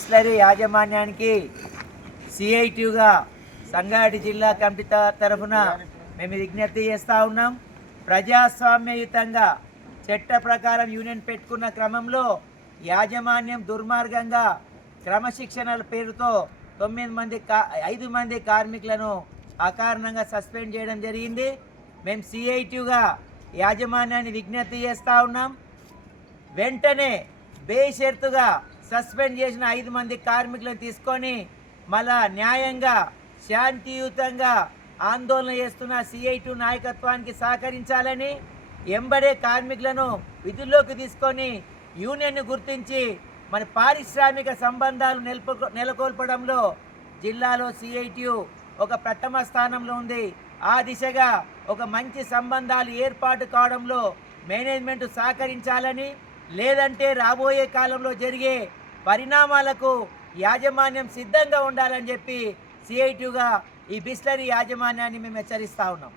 బిస్లరీ యాజమాన్యానికి సిఐటిగా సంగారెడ్డి జిల్లా కమిటీ తరఫున మేము విజ్ఞప్తి చేస్తూ ఉన్నాం. ప్రజాస్వామ్యయుతంగా చట్ట ప్రకారం యూనియన్ పెట్టుకున్న క్రమంలో యాజమాన్యం దుర్మార్గంగా క్రమశిక్షణల పేరుతో తొమ్మిది మంది కా ఐదు మంది కార్మికులను అకారణంగా సస్పెండ్ చేయడం జరిగింది. మేము సిఐటిగా యాజమాన్యాన్ని విజ్ఞప్తి చేస్తూ ఉన్నాం. వెంటనే బేషరతుగా సస్పెండ్ చేసిన ఐదు మంది కార్మికులను తీసుకొని మళ్ళా న్యాయంగా శాంతియుతంగా ఆందోళన చేస్తున్న సిఐటు నాయకత్వానికి సహకరించాలని ఎంబడే కార్మికులను విధుల్లోకి తీసుకొని యూనియన్ను గుర్తించి మన పారిశ్రామిక సంబంధాలు నెలకొ నెలకొల్పడంలో జిల్లాలో సిఐటియు ఒక ప్రథమ స్థానంలో ఉంది. ఆ దిశగా ఒక మంచి సంబంధాలు ఏర్పాటు కావడంలో మేనేజ్మెంట్ సహకరించాలని లేదంటే రాబోయే కాలంలో జరిగే పరిణామాలకు యాజమాన్యం సిద్ధంగా ఉండాలని చెప్పి సిఐటిగా ఈ బిస్లరీ యాజమాన్యాన్ని మేము హెచ్చరిస్తా ఉన్నాం.